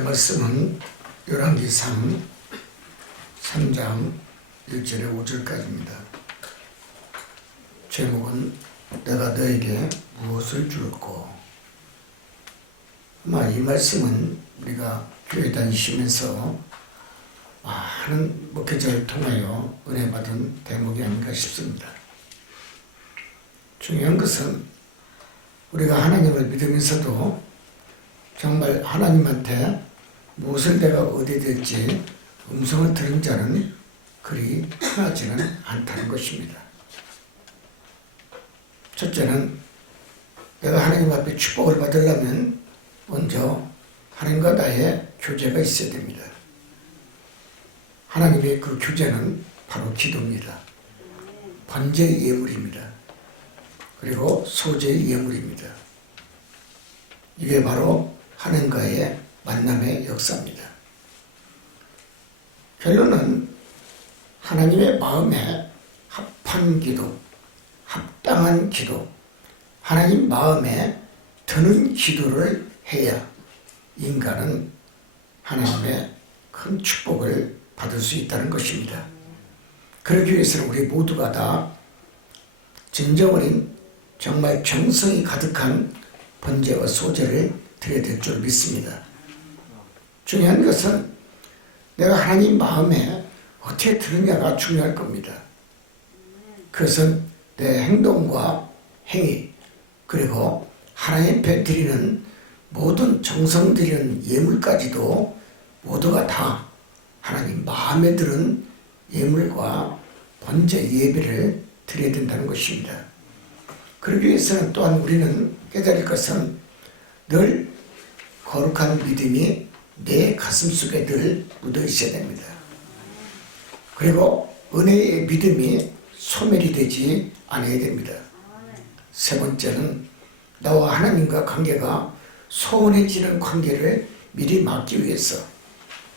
오늘의 말씀은 열왕기상 3장 1절에 5절까지입니다. 제목은 내가 너에게 무엇을 줄고. 아마 이 말씀은 우리가 교회 다니시면서 많은 목회자를 통하여 은혜 받은 대목이 아닌가 싶습니다. 중요한 것은 우리가 하나님을 믿으면서도 정말 하나님한테 무엇을 내가 얻어야 될지 음성을 들은 자는 그리 흔하지는 않다는 것입니다. 첫째는 내가 하나님 앞에 축복을 받으려면 먼저 하나님과 나의 교제가 있어야 됩니다. 하나님의 그 교제는 바로 기도입니다. 번제의 예물입니다. 그리고 소제의 예물입니다. 이게 바로 하나님과의 만남의 역사입니다. 결론은 하나님의 마음에 합한 기도, 합당한 기도, 하나님 마음에 드는 기도를 해야 인간은 하나님의 큰 축복을 받을 수 있다는 것입니다. 그러기 위해서는 우리 모두가 다 진정어린 정말 정성이 가득한 번제와 소제를 드려야 될 줄 믿습니다. 중요한 것은 내가 하나님 마음에 어떻게 드느냐가 중요할 겁니다. 그것은 내 행동과 행위, 그리고 하나님 앞에 드리는 모든 정성 드리는 예물까지도 모두가 다 하나님 마음에 드는 예물과 번제 예배를 드려야 된다는 것입니다. 그러기 위해서는 또한 우리는 깨달을 것은 늘 거룩한 믿음이 내 가슴속에 늘 묻어 있어야 됩니다. 그리고 은혜의 믿음이 소멸이 되지 않아야 됩니다. 세 번째는 나와 하나님과 관계가 소원해지는 관계를 미리 막기 위해서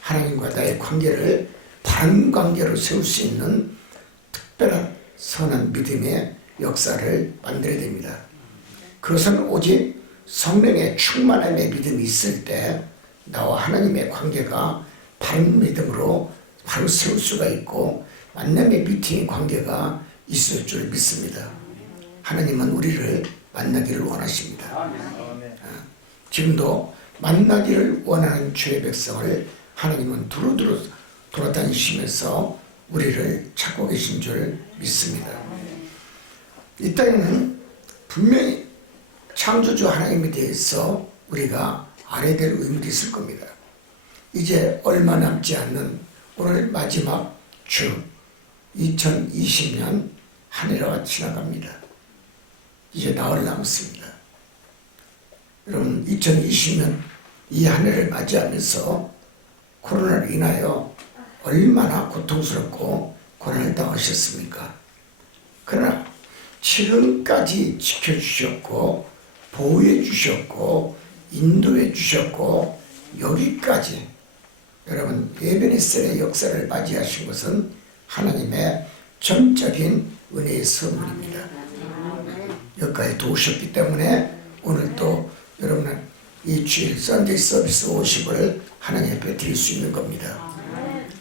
하나님과 나의 관계를 바른 관계로 세울 수 있는 특별한 선한 믿음의 역사를 만들어야 됩니다. 그것은 오직 성령의 충만함의 믿음이 있을 때 나와 하나님의 관계가 바른 믿음으로 바로 세울 수가 있고 만남의 미팅의 관계가 있을 줄 믿습니다. 하나님은 우리를 만나기를 원하십니다. 지금도 만나기를 원하는 주의 백성을 하나님은 두루두루 돌아다니시면서 우리를 찾고 계신 줄 믿습니다. 이 땅에는 분명히 창조주 하나님에 대해서 우리가 알아야 될 의무도 있을 겁니다. 이제 얼마 남지 않는 오늘 마지막 주 2020년 한 해가 지나갑니다. 이제 나흘 남았습니다. 여러분 2020년 이 한 해를 맞이하면서 코로나로 인하여 얼마나 고통스럽고 고난을 당하셨습니까? 그러나 지금까지 지켜주셨고 보호해 주셨고 인도해 주셨고 여기까지 여러분 에베네셀의 역사를 맞이하신 것은 하나님의 전적인 은혜의 선물입니다. 여기까지 도우셨기 때문에 오늘 또 여러분은 이 주일 썬데이 서비스 50을 하나님 앞에 드릴 수 있는 겁니다.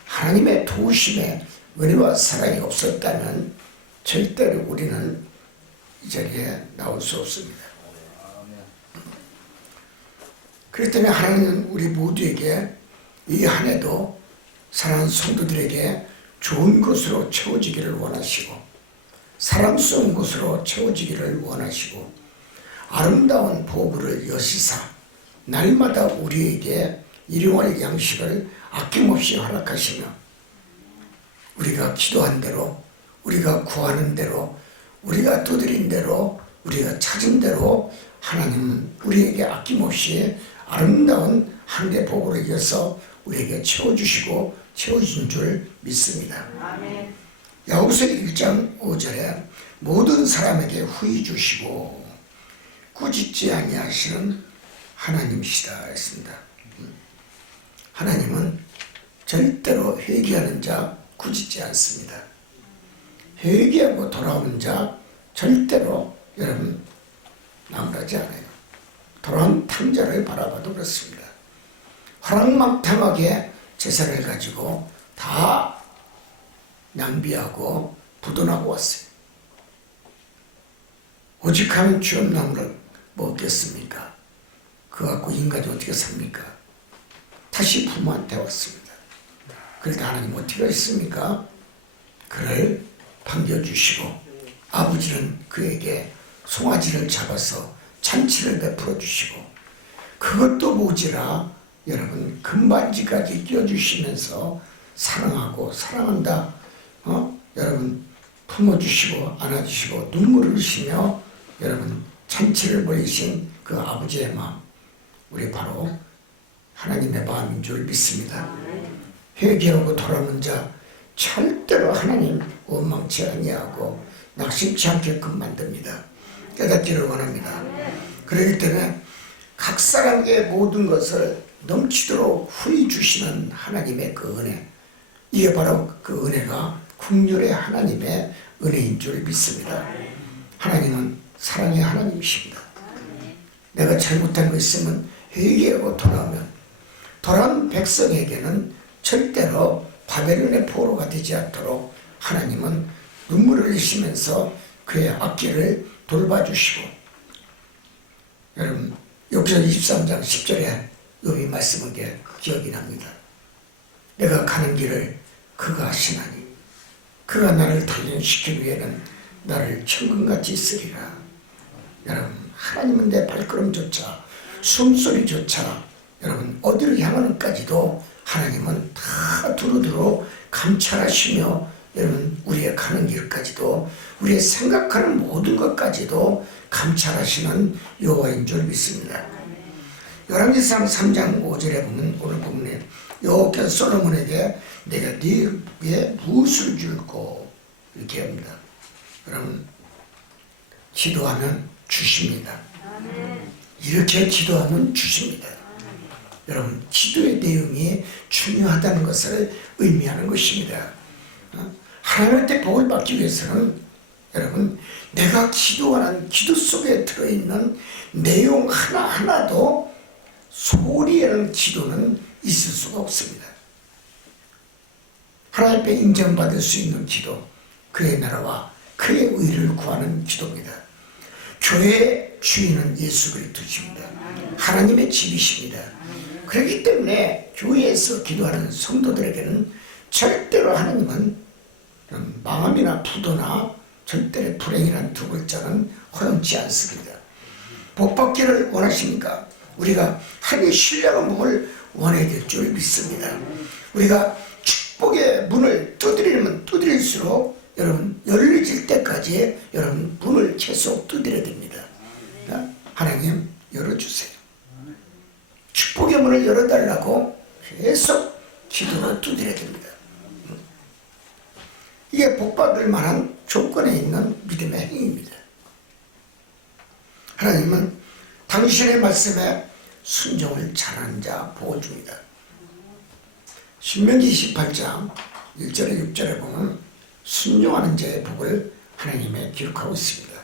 하나님의 도우심에 은혜와 사랑이 없었다면 절대로 우리는 이 자리에 나올 수 없습니다. 그렇기 때문에 하나님은 우리 모두에게 이 한 해도 사랑하는 성도들에게 좋은 것으로 채워지기를 원하시고 사랑스러운 것으로 채워지기를 원하시고 아름다운 보물을 여시사 날마다 우리에게 일용할 양식을 아낌없이 허락하시며 우리가 기도한 대로 우리가 구하는 대로 우리가 두드린 대로 우리가 찾은 대로 하나님은 우리에게 아낌없이 아름다운 하늘의 복을 이어서 우리에게 채워주시고 채워주신 줄 믿습니다. 아멘. 야고보서 1장 5절에 모든 사람에게 후히 주시고 꾸짖지 아니하시는 하나님이시다 했습니다. 하나님은 절대로 회개하는 자 꾸짖지 않습니다. 회개하고 돌아오는 자 절대로 여러분 나무라지 않아요. 돌아온 탕자를 바라봐도 그렇습니다. 허랑망탕하게 재산을 가지고 다 낭비하고 부도나고 왔어요. 오직 하면 취업나무를 먹겠습니까? 그거 갖고 인간이 어떻게 삽니까? 다시 부모한테 왔습니다. 그러니까 하나님 어떻게 했습니까? 그를 반겨주시고 아버지는 그에게 송아지를 잡아서 잔치를 베풀어 주시고 그것도 모자라 여러분 금반지까지 끼워주시면서 사랑하고 사랑한다 여러분 품어주시고 안아주시고 눈물을 흘리시며 여러분 잔치를 벌이신 그 아버지의 마음 우리 바로 하나님의 마음인 줄 믿습니다. 회개하고 돌아오는 자 절대로 하나님 원망치 아니하고 낙심치 않게끔 만듭니다. 깨닫기를 원합니다. 그렇기 때문에 각 사람에게 모든 것을 넘치도록 후히 주시는 하나님의 그 은혜 이게 바로 그 은혜가 국률의 하나님의 은혜인 줄 믿습니다. 하나님은 사랑의 하나님이십니다. 내가 잘못한 거 있으면 회개하고 돌아온 백성에게는 절대로 바벨론의 포로가 되지 않도록 하나님은 눈물을 흘리시면서 그의 앞길을 돌봐주시고 여러분 욥기서 23장 10절에 욥이 말씀한 게 기억이 납니다. 내가 가는 길을 그가 하시나니 그가 나를 단련시키기 위해는 나를 천금같이 쓰리라. 여러분 하나님은 내 발걸음조차 숨소리조차 여러분 어디를 향하는까지도 하나님은 다 두루두루 감찰하시며 여러분 우리의 가는 길까지도 우리의 생각하는 모든 것까지도 감찰하시는 여호와인 줄 믿습니다. 열왕기상 3장 5절에 보면 오늘 본문에 여호와께서 솔로몬에게 내가 네 위에 무엇을 줄고 이렇게 합니다. 여러분 기도하면 주십니다. 이렇게 기도하면 주십니다. 여러분 기도의 내용이 중요하다는 것을 의미하는 것입니다. 하나님한테 복을 받기 위해서는 여러분 내가 기도하는 기도 속에 들어있는 내용 하나하나도 소홀히하는 기도는 있을 수가 없습니다. 하나님 앞에 인정받을 수 있는 기도 그의 나라와 그의 의를 구하는 기도입니다. 교회의 주인은 예수 그리스도십니다. 하나님의 집이십니다. 그렇기 때문에 교회에서 기도하는 성도들에게는 절대로 하나님은 망함이나 부도나 절대로 불행이라는 두 글자는 허용치 않습니다. 복 받기를 원하십니까? 우리가 하나님의 신령한 복을 원해야 될 줄 믿습니다. 우리가 축복의 문을 두드리면 두드릴수록 여러분 열려질 때까지 여러분 문을 계속 두드려야 됩니다. 하나님 열어주세요. 축복의 문을 열어달라고 계속 기도로 두드려야 됩니다. 이게 복받을 만한 조건에 있는 믿음의 행위입니다. 하나님은 당신의 말씀에 순종을 잘하는 자 복을 줍니다. 신명기 28장 1절에 6절에 보면 순종하는 자의 복을 하나님에 기록하고 있습니다.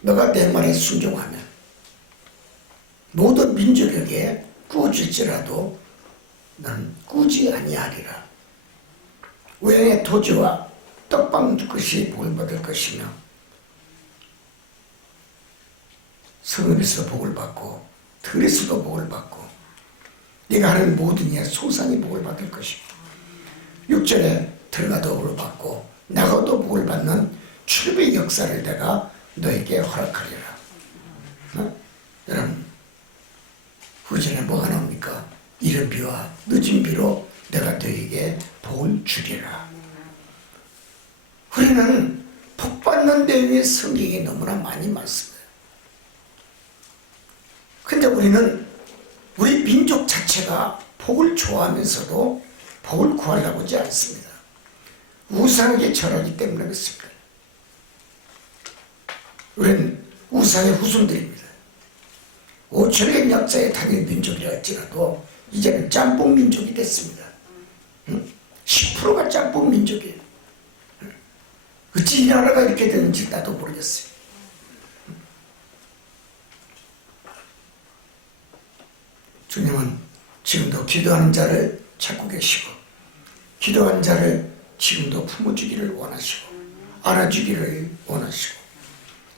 너가 내 말에 순종하면 모든 민족에게 꾸어질지라도 너는 꾸지 아니하리라. 우양의 토지와 떡방 것이 복을 받을 것이며 성읍에서 복을 받고 들에서도 복을 받고 네가 하는 모든 일에 소산이 복을 받을 것이고 6절에 들어가도 복을 받고 나가도 복을 받는 출애굽의 역사를 내가 너에게 허락하리라. 여러분 후전에 뭐가 나옵니까? 이른 비와 늦은 비로 내가 너에게 복을 주리라. 우리는 복 받는 데 위해 성경이 너무나 많이 많습니다. 근데 우리는 우리 민족 자체가 복을 좋아하면서도 복을 구하려고 하지 않습니다. 우상에게 절하기 때문에 그렇습니다. 우리는 우상의 후손들입니다. 5천년 역사의 단일 민족이라 할지라도 이제는 짬뽕 민족이 됐습니다. 10%가 짬뽕 민족이에요. 어찌 이 나라가 이렇게 되는지 나도 모르겠어요. 주님은 지금도 기도하는 자를 찾고 계시고 기도하는 자를 지금도 품어주기를 원하시고 안아주기를 원하시고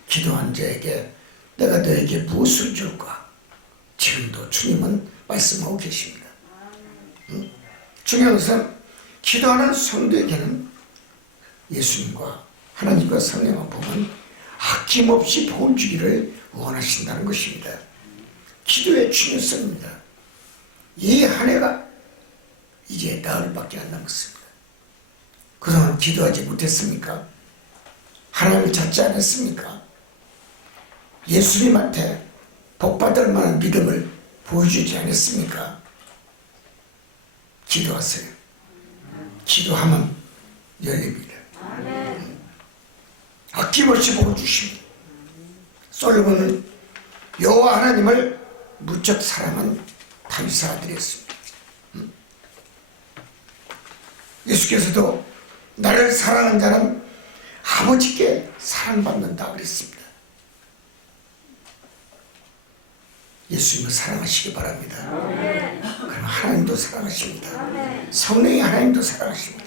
기도한 자에게 내가 너에게 무엇을 줄까? 지금도 주님은 말씀하고 계십니다. 중요한 것은 기도하는 성도에게는 예수님과 하나님과 성령과 복은 아낌없이 복을 주기를 원하신다는 것입니다. 기도의 중요성입니다. 이 한 해가 이제 나흘밖에 안 남았습니다. 그동안 기도하지 못했습니까? 하나님을 찾지 않았습니까? 예수님한테 복받을 만한 믿음을 보여주지 않았습니까? 기도하세요. 기도하면 열립니다. 아낌없이 복을 주십니다. 솔로몬은 여호와 하나님을 무척 사랑한 다윗의 아들이었습니다. 예수께서도 나를 사랑하는 자는 아버지께 사랑받는다 그랬습니다. 예수님을 사랑하시기 바랍니다. 그럼 하나님도 사랑하십니다. 성령이 하나님도 사랑하십니다.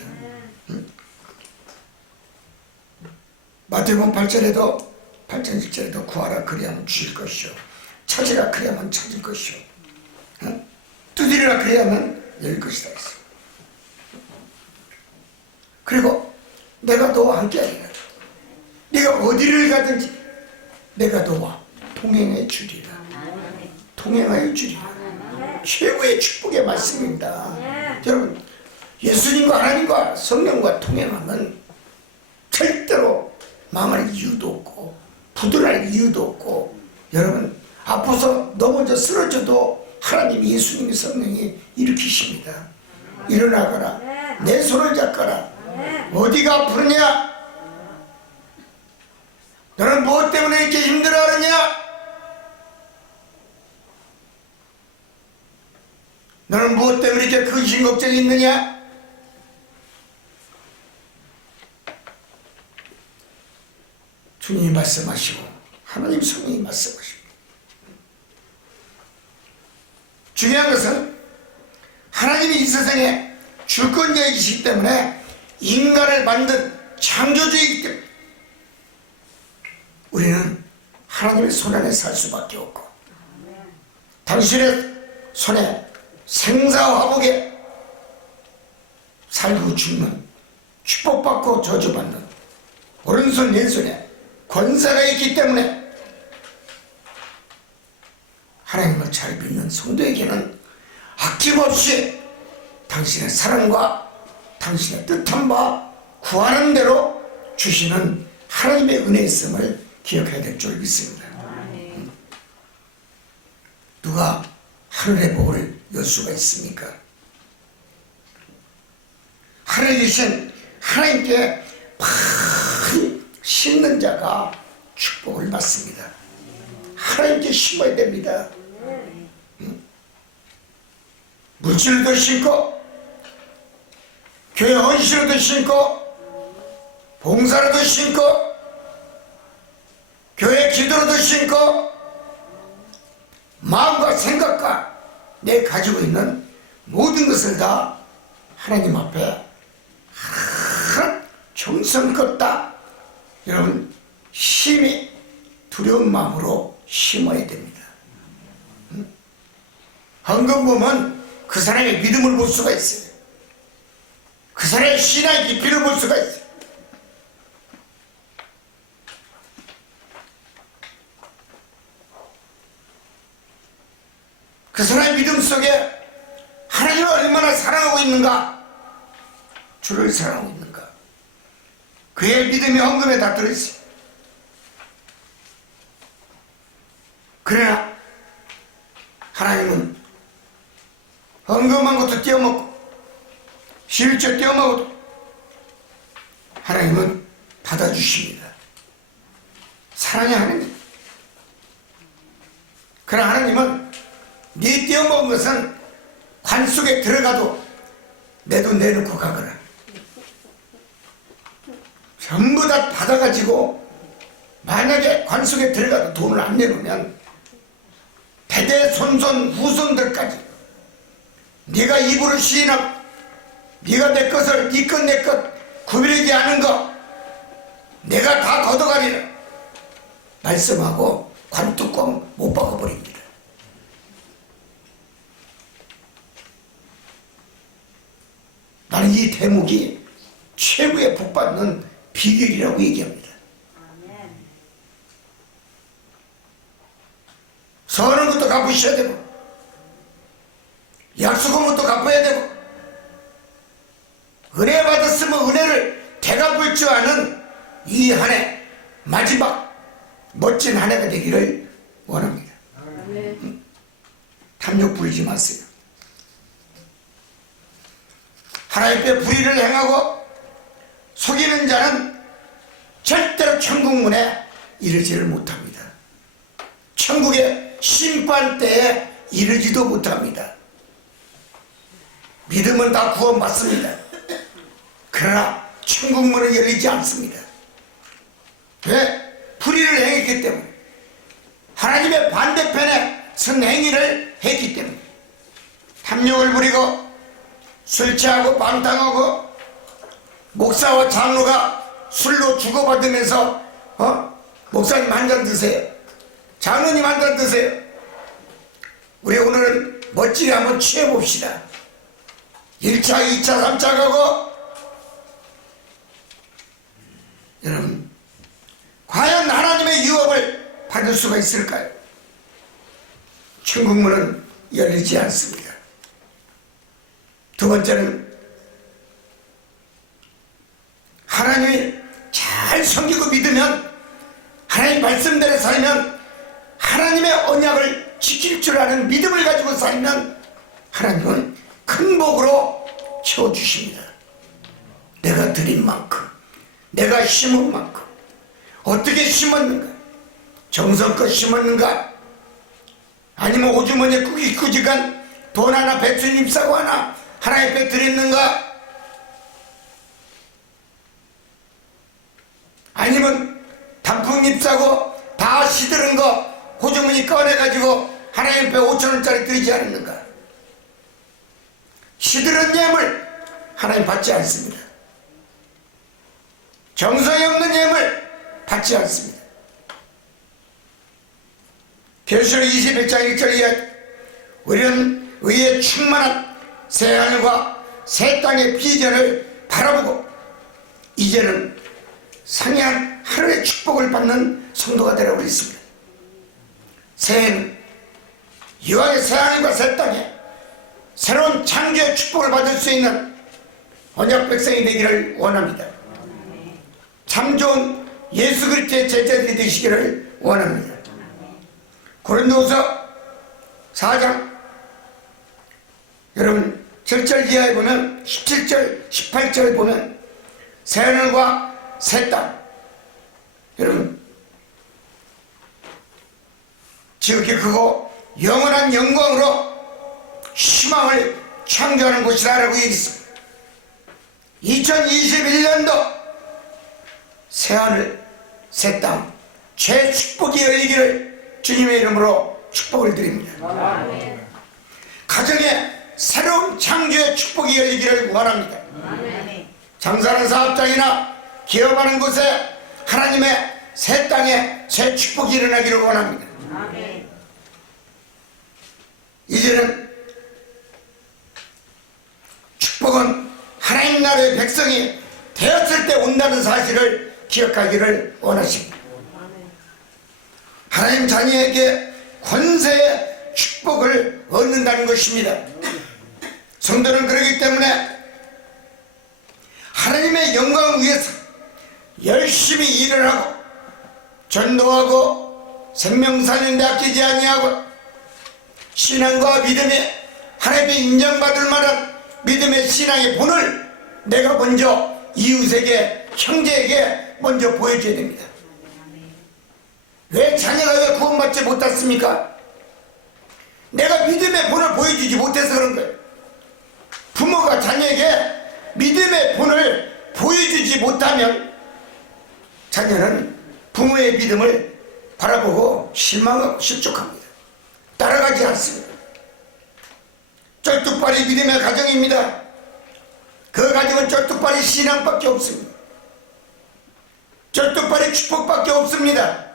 마태복음 8절에도 8장 1절에도 구하라 그리하면 주실 것이요 찾으라 그리하면 찾을 것이요 두드리라 그리하면 열릴 것이다 했어요. 그리고 내가 너와 함께하리라. 네가 어디를 가든지 내가 너와 동행해 주리라. 동행하여 주리라. 최고의 축복의 말씀입니다. 여러분 예수님과 하나님과 성령과 동행하면 절대로 망할 이유도 없고 부들할 이유도 없고 여러분 아파서 넘어져 쓰러져도 하나님 예수님의 성령이 일으키십니다. 일어나거라. 내 손을 잡거라. 어디가 아프느냐? 너는 무엇 때문에 이렇게 힘들어하느냐? 너는 무엇 때문에 이렇게 근심 걱정이 있느냐? 주님이 말씀하시고 하나님 성령이 말씀하십니다. 중요한 것은 하나님이 이 세상에 주권자이시기 때문에 인간을 만든 창조주이기 때문에 우리는 하나님의 손 안에 살 수밖에 없고 당신의 손에 생사화복에 살고 죽는 축복받고 저주받는 오른손 왼손에 권세가 있기 때문에 하나님을 잘 믿는 성도에게는 아낌없이 당신의 사랑과 당신의 뜻한 바 구하는 대로 주시는 하나님의 은혜의 있음을 기억해야 될 줄 믿습니다. 누가 하늘의 복을 열 수가 있습니까? 하늘에 계신 하나님께 많이 심는 자가 축복을 받습니다. 하나님께 심어야 됩니다. 물질도 심고 교회 헌신으로도 심고 봉사로도 심고 교회 기도로도 심고 마음과 생각과 내 가지고 있는 모든 것을 다 하나님 앞에 정성껏 다 여러분 심히 두려운 마음으로 심어야 됩니다. 헌금 보면 그 사람의 믿음을 볼 수가 있어요. 그 사람의 신앙의 깊이를 볼 수가 있어요. 그 사람의 믿음 속에 하나님을 얼마나 사랑하고 있는가, 주를 사랑하고 있는가, 그의 믿음이 헌금에 다 들어있어요. 그러나 하나님은 헌금한 것도 떼어먹고 11조 떼어먹어도 하나님은 받아주십니다. 사랑의 하나님. 그러나 하나님은 네 떼어먹은 것은 관 속에 들어가도 내 돈 내놓고 가거라. 전부 다 받아가지고 만약에 관 속에 들어가도 돈을 안 내놓으면 대대손손 후손들까지 네가 입으로 시인하고 네가 내 것을 네 것 내 것 구별하지 않은 거 내가 다 걷어가리라 말씀하고 관뚜껑 못 박아버립니다. 나는 이 대목이 최고의 복받는 비결이라고 얘기합니다. 서는 것도 갚으셔야 되고 약속한 것도 갚아야 되고 은혜 받았으면 은혜를 되갚을 줄 아는 이 한 해 마지막 멋진 한 해가 되기를 원합니다. 탐욕 부리지 마세요. 하나님께 불의를 행하고 속이는 자는 절대로 천국문에 이르지를 못합니다. 천국의 심판대에 이르지도 못합니다. 믿음은 다 구원받습니다. 그러나 천국문은 열리지 않습니다. 왜? 불의를 행했기 때문에, 하나님의 반대편에 선 행위를 했기 때문에, 탐욕을 부리고 술 취하고 방탕하고 목사와 장로가 술로 주고받으면서 목사님 한 잔 드세요, 장로님 한 잔 드세요. 우리 오늘은 멋지게 한번 취해봅시다. 1차, 2차, 3차 가고 여러분 과연 하나님의 유업을 받을 수가 있을까요? 천국문은 열리지 않습니다. 두 번째는 하나님을 잘 섬기고 믿으면, 하나님 말씀대로 살면, 하나님의 언약을 지킬 줄 아는 믿음을 가지고 살면 하나님은 큰 복으로 채워주십니다. 내가 드린 만큼, 내가 심은 만큼. 어떻게 심었는가? 정성껏 심었는가? 아니면 오주머니에 꾸깃꾸깃한 돈 하나, 배추잎 사고 하나 하나님께 드렸는가? 아니면 단풍잎 사고 다 시드른 거 호주머니 꺼내가지고 하나님께 5,000원짜리 드리지 않았는가? 시드른 예물 하나님 받지 않습니다. 정성이 없는 예물 받지 않습니다. 계시록 21장 1절 이하 우리는 의에 충만한 새하늘과 새 땅의 비전을 바라보고 이제는 상이한 하늘의 축복을 받는 성도가 되라고 했습니다. 새해는 이왕의 새하늘과 새 땅에 새로운 창조의 축복을 받을 수 있는 언약 백성이 되기를 원합니다. 참 좋은 예수 그리스도의 제자들이 되시기를 원합니다. 고린도후서 4장 여러분 7절 이하에 보면 17절 18절에 보면 새하늘과 새 땅, 여러분 지극히 크고 영원한 영광으로 희망을 창조하는 곳이라고 얘기했습니다. 2021년도 새하늘 새 땅 최축복이 열리기를 주님의 이름으로 축복을 드립니다. 아멘. 가정에 새로운 창조의 축복이 열리기를 원합니다. 아멘. 장사하는 사업장이나 기업하는 곳에 하나님의 새 땅에 새 축복이 일어나기를 원합니다. 아멘. 이제는 축복은 하나님 나라의 백성이 되었을 때 온다는 사실을 기억하기를 원하십니다. 하나님 자녀에게 권세의 축복을 얻는다는 것입니다. 성도는 그렇기 때문에 하나님의 영광을 위해서 열심히 일을 하고 전도하고 생명 살리는 데 아끼지 아니하고 신앙과 믿음이 하나님께 인정받을 만한 믿음의 신앙의 본을 내가 먼저 이웃에게 형제에게 먼저 보여줘야 됩니다. 왜 자녀가 왜 구원받지 못했습니까? 내가 믿음의 본을 보여주지 못해서 그런 거예요. 부모가 자녀에게 믿음의 본을 보여주지 못하면 자녀는 부모의 믿음을 바라보고 실망하고 실족합니다. 따라가지 않습니다. 쩔뚝발이 믿음의 가정입니다. 그 가정은 쩔뚝발이 신앙밖에 없습니다. 쩔뚝발이 축복밖에 없습니다.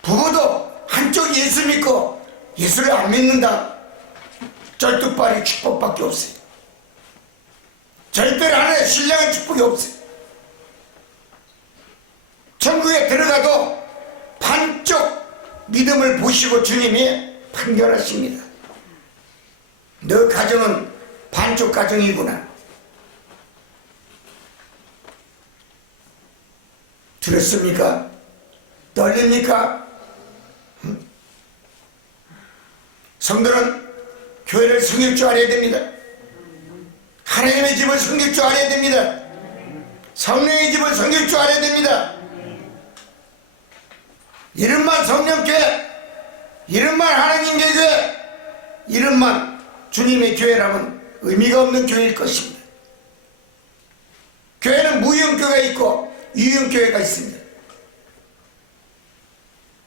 부부도 한쪽 예수 믿고 예수를 안 믿는다. 쩔뚝발이 축복밖에 없어요. 절대로 안에 신령한 축복이 없어요. 천국에 들어가도 반쪽 믿음을 보시고 주님이 판결하십니다. 너 가정은 반쪽 가정이구나. 들었습니까? 떨립니까? 성도는 교회를 섬길 줄 알아야 됩니다. 하나님의 집을 섬길 줄 알아야 됩니다. 성령의 집을 섬길 줄 알아야 됩니다. 이름만 성령교회, 이름만 하나님의 교회, 이름만 주님의 교회라면 의미가 없는 교회일 것입니다. 교회는 무형교회가 있고 유형교회가 있습니다.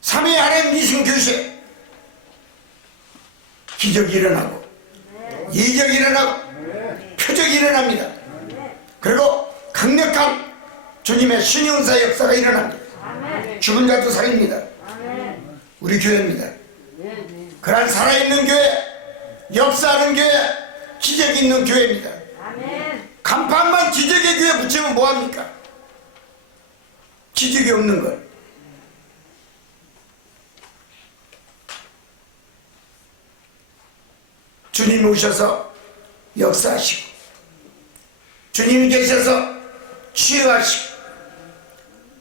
삼위 하나님 이신교세, 기적이 일어나고 이적이 일어나고 표적이 일어납니다. 그리고 강력한 주님의 신용사 역사가 일어납니다. 죽은 자도 살립니다. 우리 교회입니다. 그런 살아있는 교회, 역사하는 교회, 기적이 있는 교회입니다. 간판만 기적의 교회 붙이면 뭐합니까? 기적이 없는 걸. 주님이 오셔서 역사하시고 주님이 계셔서 치유하시고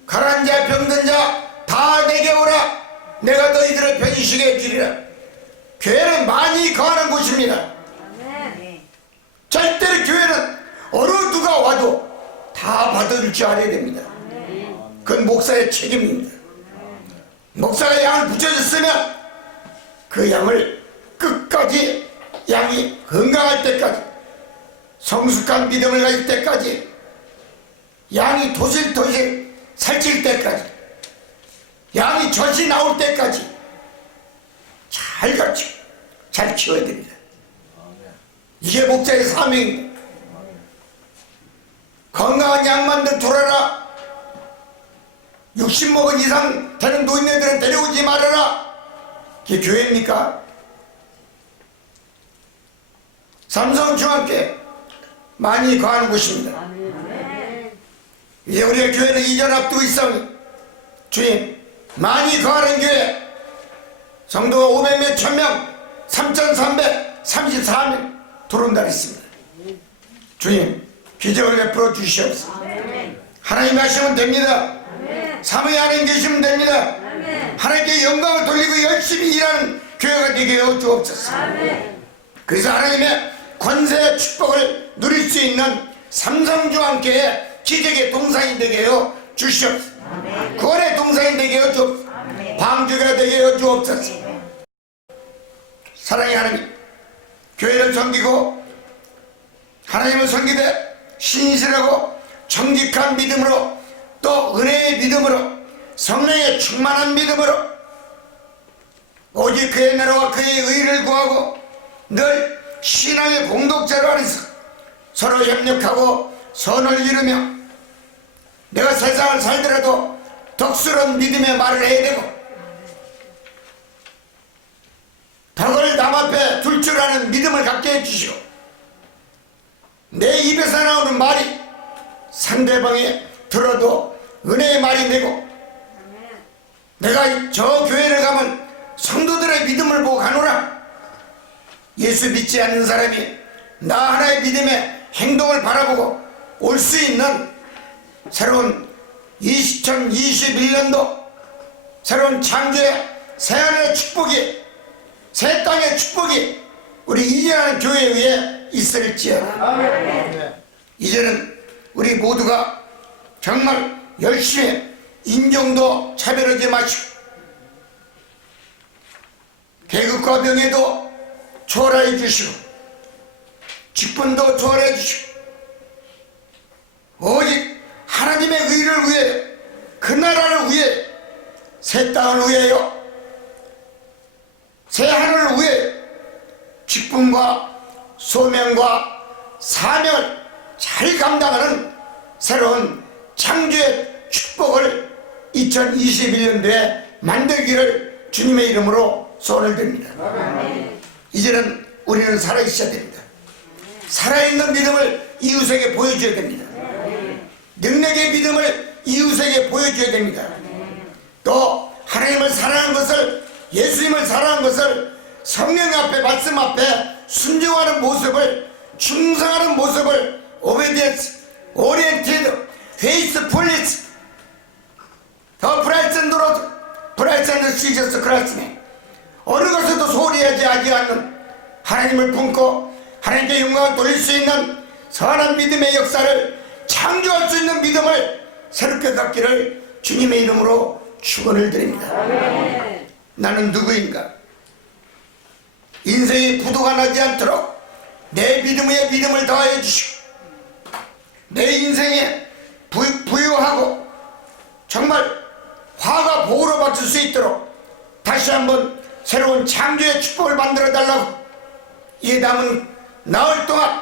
가라앉은 자 병든 자 다 내게 오라 내가 너희들을 편히쉬게 해주리라. 교회는 많이 거하는 곳입니다. 절대로 교회는 어느 누가 와도 다 받아줄 줄 알아야 됩니다. 그건 목사의 책임입니다. 목사가 양을 붙여줬으면 그 양을 끝까지 양이 건강할 때까지 성숙한 믿음을 가질 때까지 양이 도실도실 살찔 때까지 양이 젖이 나올 때까지 잘 가르치고 잘 키워야 됩니다. 이게 목자의 사명입니다. 건강한 양만들 두라라. 60 먹은 이상 되는 노인네들은 데려오지 말아라. 이게 교회입니까? 삼성중학교 많이 거하는 곳입니다. 이제 우리가 교회는 이전 앞두고 있어. 주님 많이 거하는 교회 성도가 500몇 천명 3,334명 들어온다 했습니다. 주님 기적을 베풀어 주시옵소서. 하나님 하시면 됩니다. 삼위 하나님 계시면 됩니다. 하나님께 영광을 돌리고 열심히 일하는 교회가 되게 하여 주옵소서. 그래서 하나님의 권세의 축복을 누릴 수 있는 삼성중앙교회 기적의 동상이 되게 하여 주시옵소서. 구원의 동상이 되게 하여 주옵소서. 방주가 되게 하여 주옵소서. 사랑의 하나님, 교회를 섬기고 하나님을 섬기되 신실하고 정직한 믿음으로 또 은혜의 믿음으로 성령의 충만한 믿음으로 오직 그의 나라와 그의 의를 구하고 늘 신앙의 공동체로 안에서 서로 협력하고 선을 이루며 내가 세상을 살더라도 덕스러운 믿음의 말을 해야 되고 덕을 남 앞에 둘 줄 아는 믿음을 갖게 해주시오. 내 입에서 나오는 말이 상대방이 들어도 은혜의 말이 되고 내가 저 교회를 가면 성도들의 믿음을 보고 가노라. 예수 믿지 않는 사람이 나 하나의 믿음의 행동을 바라보고 올 수 있는 새로운 2021년도 새로운 창조의 새하늘의 축복이 새 땅의 축복이 우리 이제하는 교회 위에 있을지어다. 이제는 우리 모두가 정말 열심히 인종도 차별하지 마시고 계급과 명예도 초월해 주시고 직분도 초월해 주시고 오직 하나님의 의를 위해 그 나라를 위해 새 땅을 위하여 새 하늘을 위해 직분과 소명과 사명을 잘 감당하는 새로운 창조의 축복을 2021년도에 만들기를 주님의 이름으로 소원을 드립니다. 이제는 우리는 살아있어야 됩니다. 살아있는 믿음을 이웃에게 보여줘야 됩니다. 능력의 믿음을 이웃에게 보여줘야 됩니다. 또 하나님을 사랑하는 것을, 예수님을 사랑하는 것을 성령 앞에, 말씀 앞에 순종하는 모습을, 충성하는 모습을 obedience, oriented, faithfulness, the present Lord, present Jesus Christ. 어느 것에도 소홀히 하지 않는 하나님을 품고 하나님께 영광을 돌릴 수 있는 선한 믿음의 역사를 창조할 수 있는 믿음을 새롭게 갖기를 주님의 이름으로 축원을 드립니다. 나는 누구인가? 인생이 부도가 나지 않도록 내 믿음 위에 믿음을 더하여 주시고 내 인생에 부유하고 정말 화가 복으로 바뀔 수 있도록 다시 한번 새로운 창조의 축복을 만들어 달라고 이 남은 나흘 동안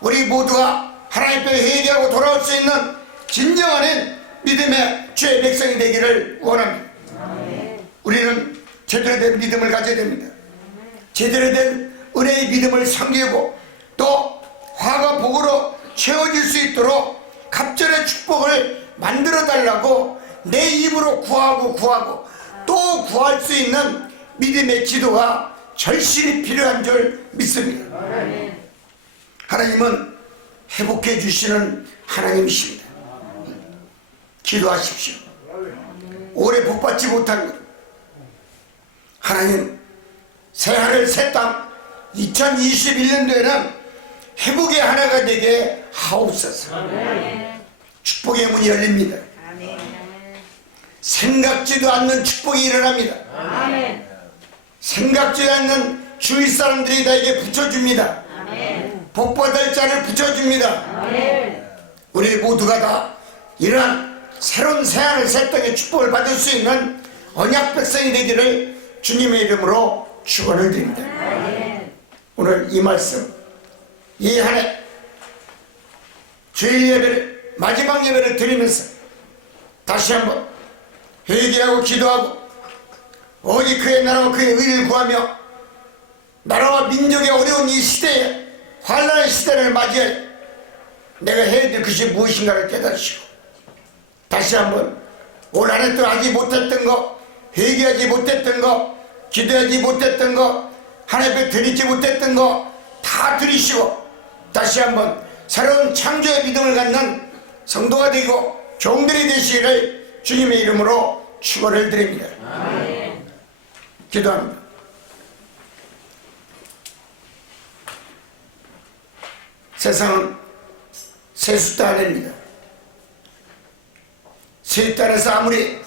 우리 모두가 하나님 앞에 회개하고 돌아올 수 있는 진정한 믿음의 주의 백성이 되기를 원합니다. 우리는 제대로 된 믿음을 가져야 됩니다. 제대로 된 은혜의 믿음을 섬기고 또 화가 복으로 채워질 수 있도록 갑절의 축복을 만들어 달라고 내 입으로 구하고 또 구할 수 있는 믿음의 기도가 절실히 필요한 줄 믿습니다. 하나님은 회복해 주시는 하나님이십니다. 기도하십시오. 오래 복받지 못한 것, 하나님 새하늘 새땅 2021년도에는 회복의 하나가 되게 하옵소서. 축복의 문이 열립니다. 생각지도 않는 축복이 일어납니다. 생각지도 않는 주위 사람들이 나에게 붙여줍니다. 복받을 자를 붙여줍니다. 우리 모두가 다 이러한 새로운 새하늘 새 땅의 축복을 받을 수 있는 언약 백성이 되기를 주님의 이름으로 축원을 드립니다. 오늘 이 말씀, 이 한 해 주일 예배를, 마지막 예배를 드리면서 다시 한번 회개하고 기도하고 오직 그의 나라와 그의 의를 구하며 나라와 민족의 어려운 이 시대에, 환난의 시대를 맞이해 내가 해야 될 것이 무엇인가를 깨달으시고 다시 한번 올 한 해 동안 하지 못했던 거, 회개하지 못했던 거, 기도하지 못했던 거, 하나님 앞에 드리지 못했던 거 다 드리시고 다시 한번 새로운 창조의 믿음을 갖는 성도가 되고 종들이 되시기를 주님의 이름으로 축원을 드립니다. 기도합니다. 세상은 세숫도 아닙니다. 세숫도 안에서 아무리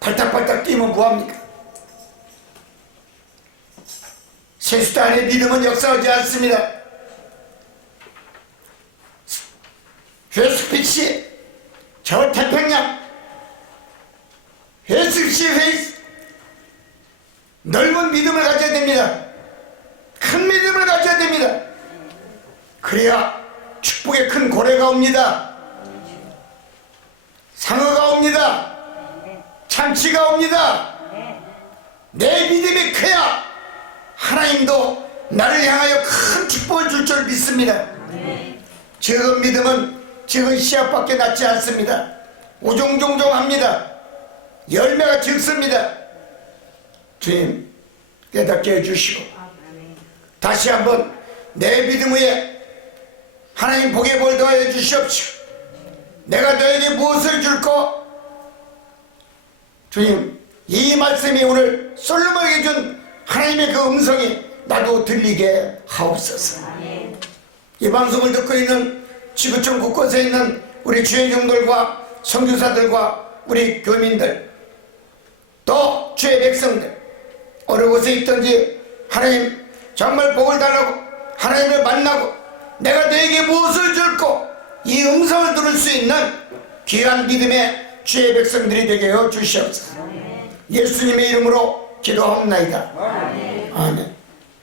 팔딱팔딱 뛰면 뭐합니까? 세숫도 안에 믿음은 역사하지 않습니다. 회스피치, 저 태평양, 회스피치 회스, 넓은 믿음을 가져야 됩니다. 큰 믿음을 가져야 됩니다. 그래야 축복의 큰 고래가 옵니다. 상어가 옵니다. 참치가 옵니다. 내 믿음이 커야 하나님도 나를 향하여 큰 축복을 줄 줄 믿습니다. 적은 믿음은 적은 씨앗밖에 낳지 않습니다. 오종종종합니다. 열매가 적습니다. 주님 깨닫게 해주시고 다시 한번 내 믿음 위에 하나님 복의 볼 더하여 주시옵시고 내가 너에게 무엇을 줄까? 주님 이 말씀이 오늘 솔로몬에게 준 하나님의 그 음성이 나도 들리게 하옵소서. 이 방송을 듣고 있는 지구촌 곳곳에 있는 우리 주의 종들과 선교사들과 우리 교민들 또 주의 백성들 어느 곳에 있든지 하나님 정말 복을 달라고 하나님을 만나고 내가 너에게 무엇을 줄고 이 음성을 들을 수 있는 귀한 믿음의 주의 백성들이 되게 하여 주시옵소서. 예수님의 이름으로 기도하옵나이다. 아멘.